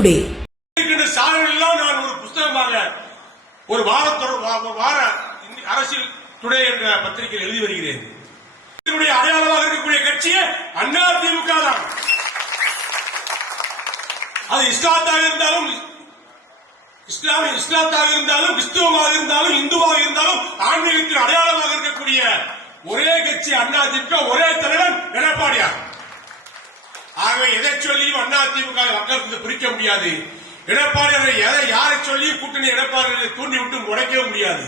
Today நான் ஒரு புஸ்தகமாக ஒரு வாரத்தொரு வார அரசியல் டுடே என்ற பத்திரிகையில் எழுதி வருகிறேன். இதனுடைய அடையாளமாக இருக்கக்கூடிய கட்சியே அண்ணா திமுக தான். அது இஸ்லாத்தாக இருந்தாலும் இஸ்லாமிய இஸ்லாத்தாக இருந்தாலும் கிறிஸ்துவமாக இருந்தாலும் இந்துவாக இருந்தாலும் ஆன்மீகத்தின் அடையாளமாக இருக்கக்கூடிய ஒரே கட்சி அண்ணா திமுக ஒரே தலைவன் எடப்பாடியார். ஆகவே எதை சொல்லியும் அண்ணா திமுக மக்களுக்கு பிரிக்க முடியாது? எடப்பாடியாரை எதை யாரை சொல்லியும் கூட்டணி எடப்பாடி தூண்டி விட்டு உடைக்க முடியாது.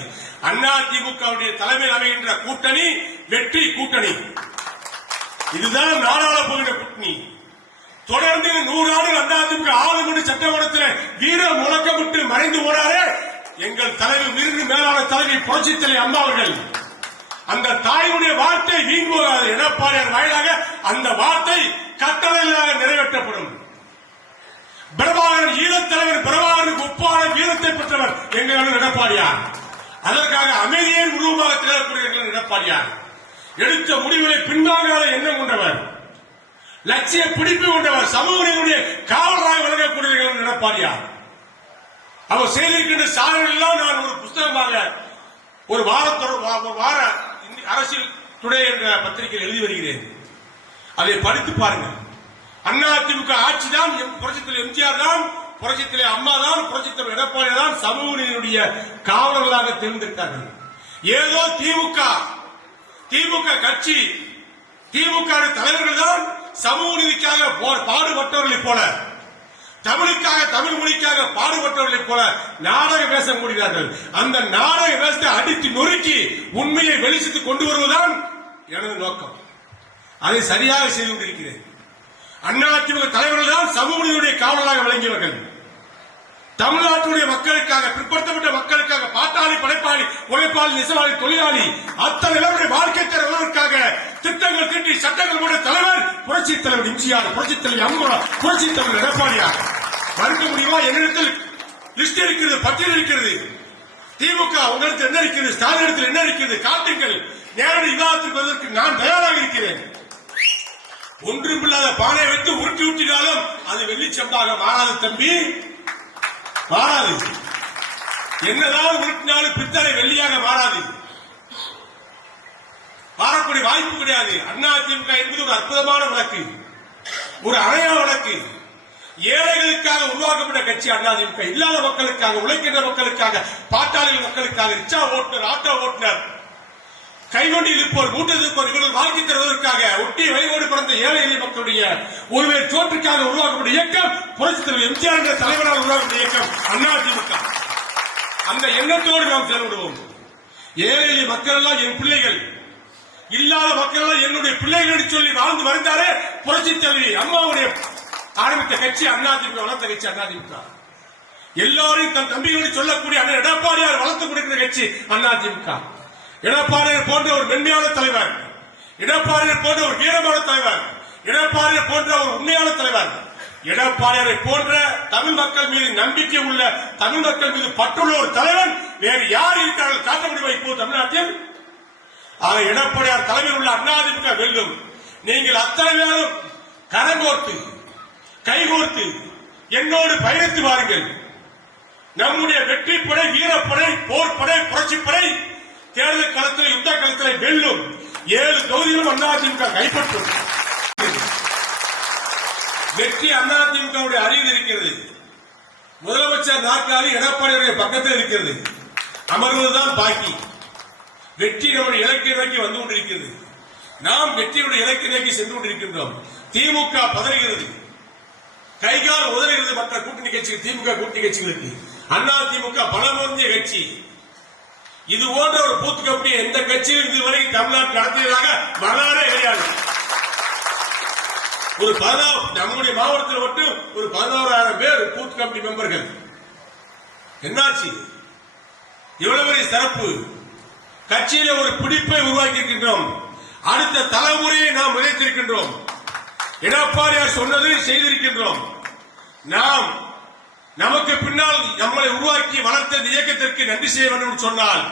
அண்ணா திமுகவுடைய தலைமையில் அமைகின்ற கூட்டணி வெற்றி கூட்டணி. இதுதான் நாடாள போகிற கூட்டணி. தொடர்ந்து நூறு ஆண்டு அண்ணா திமுக ஆளுமன்ற சட்டமன்றத்தில் வீர முழக்கமிட்டு மறைந்து போனாரே எங்கள் தலைவர் விருது மேலான தலைவி புரட்சித்தலை அம்மா அவர்கள். அந்த தாயினுடைய வார்த்தை வீண் போகாது எடப்பாடியார் வாயிலாக அந்த வார்த்தை கட்டளையாக நிறைவேற்றப்படும். பிரபாகரன் ஈழத்தலைவர் பிரபாகரனுக்கு ஒப்பான வீரத்தை பெற்றவர் எங்கள் எடப்பாடியார். அதற்காக அமைதியை உருவமாக திகழக்கூடிய எடப்பாடியார். எடுத்த முடிவுகளை பின்வாங்காத எண்ணம் கொண்டவர். லட்சிய பிடிப்பு கொண்டவர் சமூக காவலராக விளங்கக்கூடிய எடப்பாடியார். அவர் செய்திருக்கின்ற சாதனைகள் எல்லாம் நான் ஒரு புஸ்தகமாக ஒரு வாரத்தொரு ஒரு வார அரசியல் துணை என்ற பத்திரிகையில் எழுதி வருகிறேன். அதை படித்து பாருங்கள் அண்ணா திமுக ஆட்சி தான் புரட்சித்தில் எம்ஜிஆர் தான் புரட்சித்திலே அம்மா தான் புரட்சத்தில் எடப்பாடி தான் சமூக நீதியுடைய காவலர்களாக தேர்ந்தெடுத்தார்கள் ஏதோ திமுக திமுக கட்சி திமுக தலைவர்கள் தான் சமூக நீதிக்காக போ- போல. தமிழுக்காக தமிழ் மொழிக்காக பாடுபட்டவர்களைப் போல நாடக பேச முடிகிறார்கள் அந்த நாடக வேஷத்தை அடித்து நொறுக்கி உண்மையை வெளிச்சத்து கொண்டு வருவதுதான் எனது நோக்கம். அதை சரியாக செய்து கொண்டிருக்கிறேன். அதிமுக தலைவர்கள் தான் சமூக காவலாக காவலராக விளங்கியவர்கள். தமிழ்நாட்டுடைய மக்களுக்காக பிற்படுத்தப்பட்ட மக்களுக்காக பாட்டாளி படைப்பாளி உழைப்பாளி நெசவாளி தொழிலாளி அத்தனை வாழ்க்கை தருவதற்காக திட்டங்கள் திட்டி சட்டங்கள் போட தலைவர் புரட்சி தலைவர் எம்ஜிஆர் புரட்சி தலைவர் அம்மா புரட்சி தலைவர் எடப்பாடியார். மறுக்க முடியுமா? என்னிடத்தில் லிஸ்ட் இருக்கிறது பட்டியல் இருக்கிறது. திமுக உங்களுக்கு என்ன இருக்கிறது? ஸ்டாலின் இடத்தில் என்ன இருக்கிறது? காட்டுங்கள். நேரடி விவாதத்துக்கு வருவதற்கு நான் தயாராக இருக்கிறேன். ஒன்றுமில்லாத பானை வைத்து உருட்டி ஊட்டினாலும் அது வெள்ளிச்சம்பாக மாறாது தம்பி. மாறாது. என்னதான் உருட்டினாலும் பித்தளை வெள்ளியாக மாறாது. மாறக்கூடிய வாய்ப்பு கிடையாது. அண்ணா திமுக என்பது ஒரு அற்புதமான வழக்கு. ஒரு அறையான வழக்கு. ஏழைகளுக்காக உருவாக்கப்பட்ட கட்சி அண்ணா திமுக. இல்லாத மக்களுக்காக உழைக்கின்ற மக்களுக்காக பாட்டாளி மக்களுக்காக ரிக்ஷா ஓட்டுநர் ஆட்டோ ஓட்டுநர் கைகொண்டு இருப்போர் மூட்டத்தில் இருப்போர் இவர்கள் வாழ்க்கை தருவதற்காக ஒட்டி வழிகோடு பிறந்த ஏழை எளிய மக்களுடைய ஒருவேறு தோற்றுக்காக உருவாக்கப்பட்ட இயக்கம் புரட்சி தலைவர் எம்ஜிஆர் என்ற தலைவரால் உருவாக்கப்பட்ட இயக்கம் அண்ணா திமுக. அந்த எண்ணத்தோடு நாம் செயல்படுவோம் ஏழை எளிய மக்கள் எல்லாம் என் பிள்ளைகள். இல்லாத மக்கள் என்னுடைய பிள்ளைகள் சொல்லி வாழ்ந்து வருந்தாரே புரட்சி தலைவி அம்மாவுடைய ஆரம்பித்த கட்சி அண்ணா திமுக வளர்த்த கட்சி அண்ணா திமுக எல்லாரையும் தன் தம்பிகளை சொல்லக்கூடிய அண்ணன் எடப்பாடியார் வளர்த்து கொடுக்கிற கட்சி அண்ணா திமுக எடப்பாடியார் போன்ற ஒரு மென்மையான தலைவர். எடப்பாடியார் போன்ற ஒரு வீரமான தலைவர். எடப்பாடியார் போன்ற ஒரு உண்மையான தலைவர். எடப்பாடியாரை போன்ற தமிழ் மக்கள் மீது நம்பிக்கை உள்ள தமிழ் மக்கள் மீது பற்றுள்ள ஒரு தலைவன் வேறு யார் இருக்கிறார்கள்? காட்ட முடியுமா இப்போ தமிழ்நாட்டில் ஆக எடப்பாடியார் தலைமையில் உள்ள அதிமுக வெல்லும் நீங்கள் அத்தனை பேரும் கரங்கோர்த்து கைகோர்த்து என்னோடு பயணித்து வாருங்கள். நம்முடைய வெற்றி படை வீரப்படை போர்ப்படை புரட்சிப்படை தேர்தல் களத்தில் யுத்த களத்தில் வெல்லும் ஏழு தொகுதிகளும் அதிமுக கைப்பற்றும். வெற்றி அதிமுகவுடைய அறிவு இருக்கிறது. முதலமைச்சர் நாற்காலி எடப்பாடியுடைய பக்கத்தில் இருக்கிறது. அமர்வதுதான் பாக்கி. வெற்றி நம்முடைய இலக்கை நோக்கி வந்து கொண்டிருக்கிறது. நாம் வெற்றியுடைய இலக்கை நோக்கி சென்று கொண்டிருக்கின்றோம். திமுக பதறுகிறது. கைகால் உதறுகிறது மற்ற கூட்டணி கட்சிகள் திமுக கூட்டணி கட்சிகளுக்கு. அண்ணா திமுக பலமொருந்திய கட்சி. இது போன்ற ஒரு பூத்து கம்பெனி எந்த கட்சியும் இதுவரை தமிழ்நாட்டில் நடத்தியதாக வரலாறே கிடையாது. ஒரு பதினாறு நம்முடைய மாவட்டத்தில் மட்டும் ஒரு பதினோராயிரம் பேர் பூத் கமிட்டி மெம்பர்கள். என்னாச்சு? எவ்வளவு பெரிய சிறப்பு. கட்சியில ஒரு பிடிப்பை உருவாக்கி இருக்கின்றோம் அடுத்த தலைமுறையை நாம் விதைத்திருக்கின்றோம் எடப்பாடியார் சொன்னதை செய்திருக்கின்றோம். நாம் நமக்கு பின்னால் நம்மளை உருவாக்கி வளர்த்த இந்த இயக்கத்திற்கு நன்றி செய்ய வேண்டும் சொன்னால்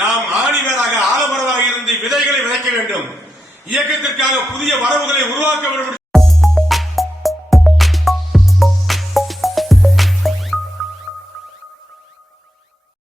நாம் ஆணிவராக ஆலமரமாக இருந்து விதைகளை விதைக்க வேண்டும். இயக்கத்திற்காக புதிய வரவுகளை உருவாக்க வேண்டும்